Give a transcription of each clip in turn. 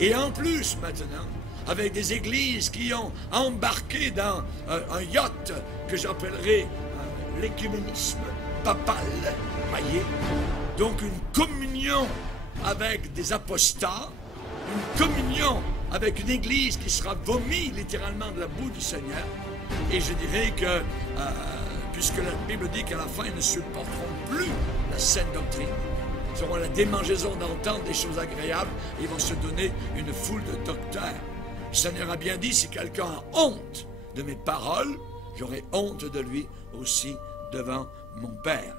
Et en plus, maintenant, avec des églises qui ont embarqué dans un yacht que j'appellerai l'écuménisme papal, voyez. Donc une communion avec des apostats, une communion avec une église qui sera vomie littéralement de la boue du Seigneur. Et je dirais que, puisque la Bible dit qu'à la fin, ils ne supporteront plus la saine doctrine, ils auront la démangeaison d'entendre des choses agréables et ils vont se donner une foule de docteurs. Le Seigneur a bien dit, si quelqu'un a honte de mes paroles, j'aurai honte de lui aussi devant mon Père.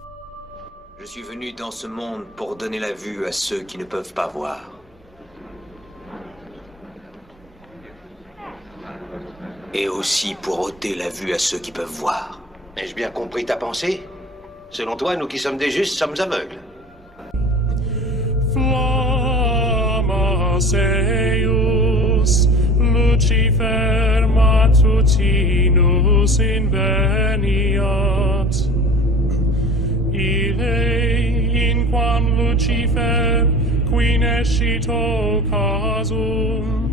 Je suis venu dans ce monde pour donner la vue à ceux qui ne peuvent pas voir. Et aussi pour ôter la vue à ceux qui peuvent voir. Ai-je bien compris ta pensée? Selon toi, nous qui sommes des justes sommes aveugles. Flammas eius, Lucifer matutinus inveniat. Ille, in quam Lucifer, qui nescito casum,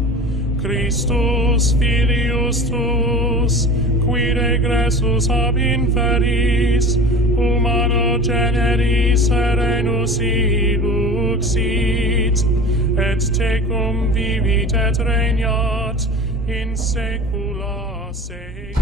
Christus filius tuus, qui regressus ab inferis, humano generis serenus iluxit, et tecum vivit et regnat in saecula saecula.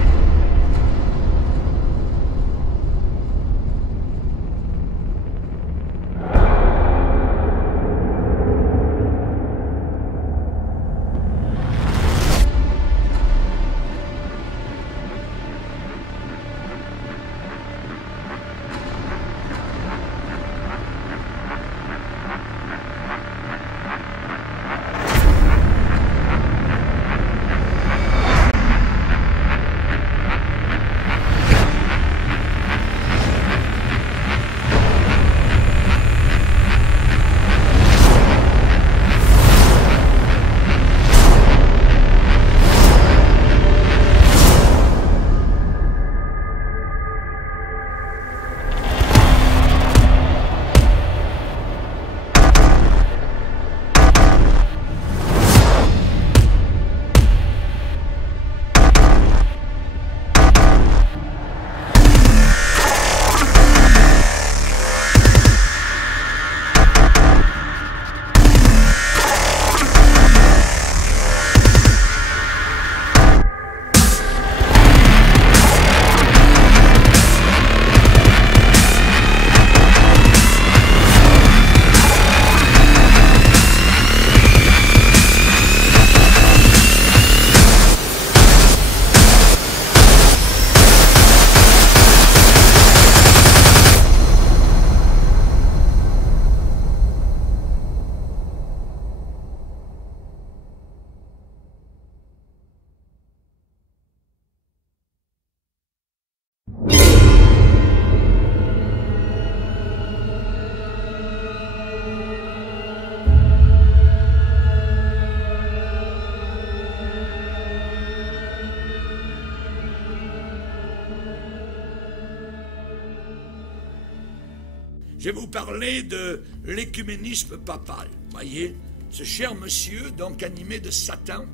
Je vais vous parler de l'écuménisme papal. Voyez, ce cher monsieur, donc animé de Satan,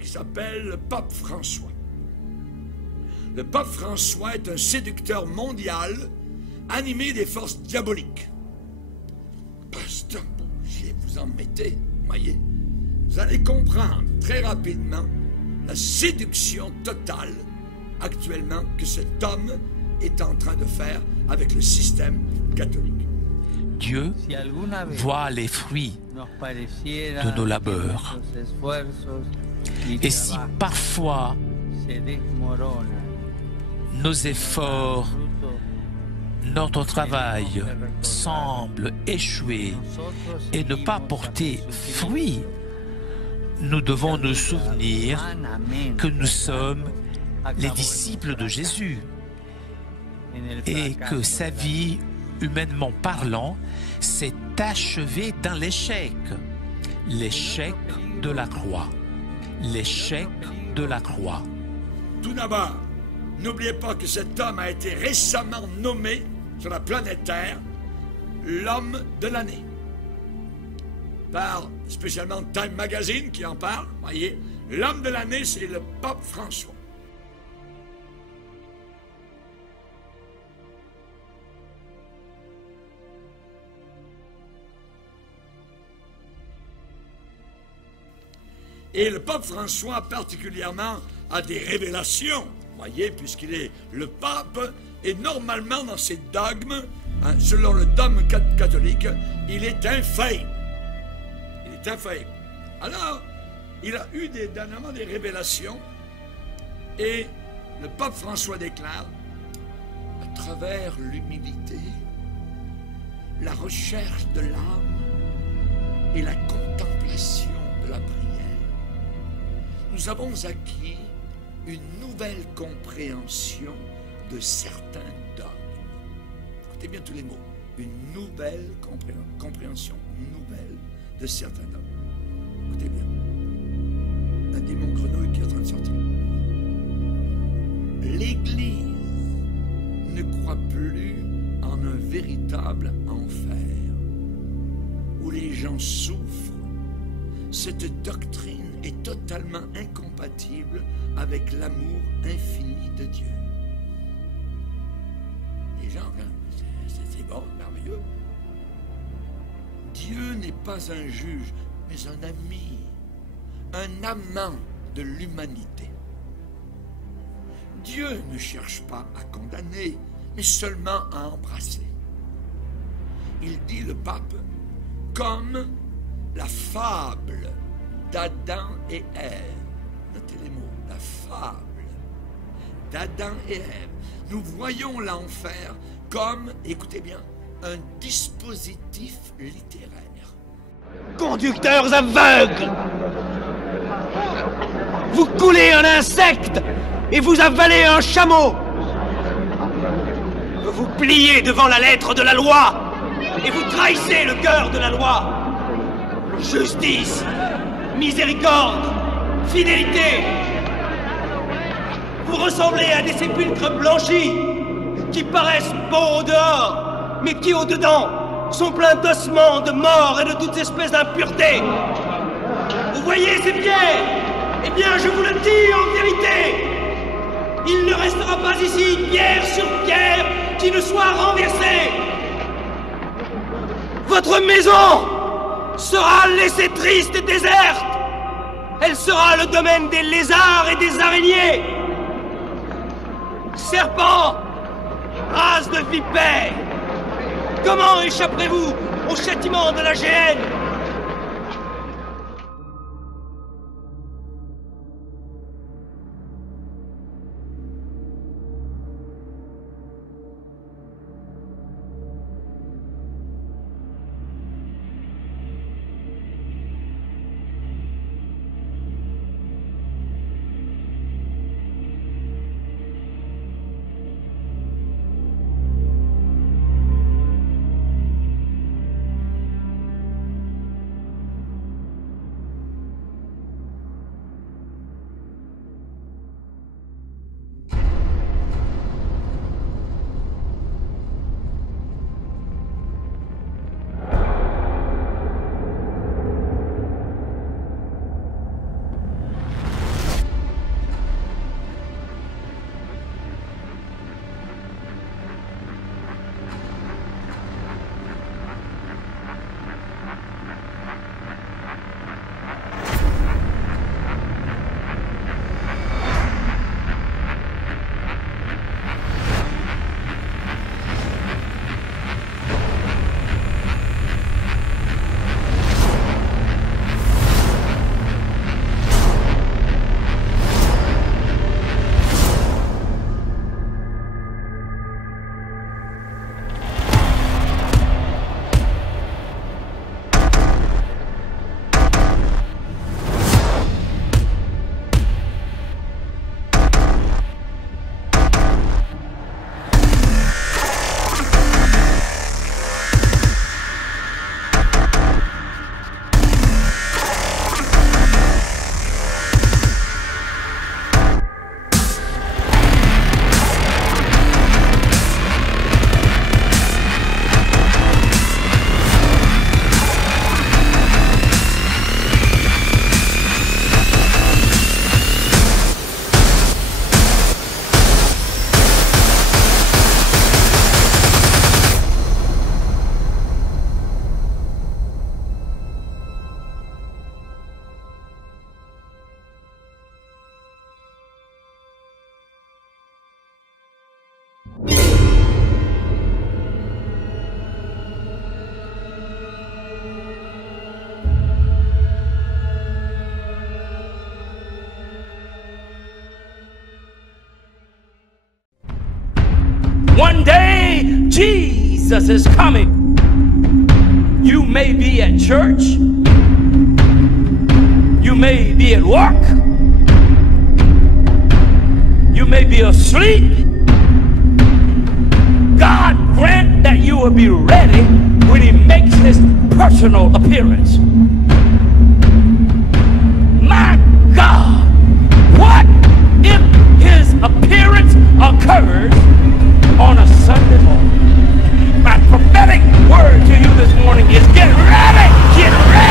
qui s'appelle le pape François. Le pape François est un séducteur mondial, animé des forces diaboliques. Pasteur Bougier, vous en mettez, voyez. Vous allez comprendre très rapidement la séduction totale actuellement que cet homme est en train de faire avec le système catholique. Dieu voit les fruits de nos labeurs. Et si parfois nos efforts notre travail semble échouer et ne pas porter fruit, nous devons nous souvenir que nous sommes les disciples de Jésus et que sa vie, humainement parlant, s'est achevée dans l'échec. L'échec de la croix. L'échec de la croix. Tout d'abord, n'oubliez pas que cet homme a été récemment nommé sur la planète Terre l'homme de l'année. Par spécialement Time Magazine qui en parle, voyez, l'homme de l'année, c'est le pape François. Et le pape François particulièrement a des révélations, voyez, puisqu'il est le pape, et normalement dans ses dogmes, hein, selon le dogme catholique, il est infaillible. Il est infaillible. Alors, il a eu dernièrement des révélations, et le pape François déclare, à travers l'humilité, la recherche de l'âme et la contemplation de la prière, nous avons acquis une nouvelle compréhension de certains dogmes. Écoutez bien tous les mots. Une nouvelle compréhension nouvelle de certains dogmes. Écoutez bien. Un démon grenouille qui est en train de sortir. L'Église ne croit plus en un véritable enfer où les gens souffrent. Cette doctrine est totalement incompatible avec l'amour infini de Dieu. Les gens, c'est bon, merveilleux. Dieu n'est pas un juge, mais un ami, un amant de l'humanité. Dieu ne cherche pas à condamner, mais seulement à embrasser. Il dit, le pape, comme la fable d'Adam et Ève. Notez les mots, la fable d'Adam et Ève. Nous voyons l'enfer comme, écoutez bien, un dispositif littéraire. Conducteurs aveugles! Vous coulez un insecte et vous avalez un chameau! Vous pliez devant la lettre de la loi et vous trahissez le cœur de la loi. Justice, miséricorde, fidélité. Vous ressemblez à des sépulcres blanchis qui paraissent beaux au dehors, mais qui au dedans sont pleins d'ossements, de morts et de toutes espèces d'impuretés. Vous voyez ces pierres? Eh bien, je vous le dis en vérité, il ne restera pas ici pierre sur pierre qui ne soit renversée. Votre maison sera laissée triste et déserte. Elle sera le domaine des lézards et des araignées. Serpents, race de vipères, comment échapperez-vous au châtiment de la géhenne? One day, Jesus is coming. You may be at church. You may be at work. You may be asleep. God grant that you will be ready when He makes His personal appearance. My God, what if His appearance occurs on a Sunday morning? My prophetic word to you this morning is get ready! Get ready!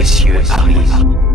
Des cieux arrive.